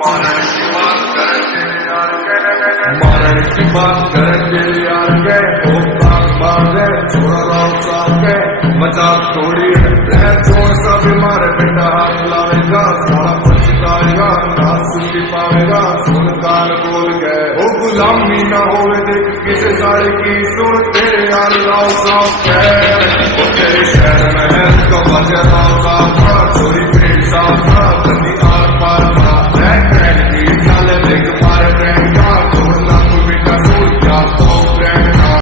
मारण की बात करें तेरे यार के, मारण की बात करें तेरे यार के, बात है छोड़ा राव साहब के, मजाक थोड़ी है रह छोड़ सा बीमार बेटा हाथ लावेगा, सारा पछताएगा ना सुन पावेगा, सुन कान बोल गए वो गुलामी ना होवे देख किसे सारे की सुन तेरे यार राव साहब के, वो तेरे शहर में है तो बजे राव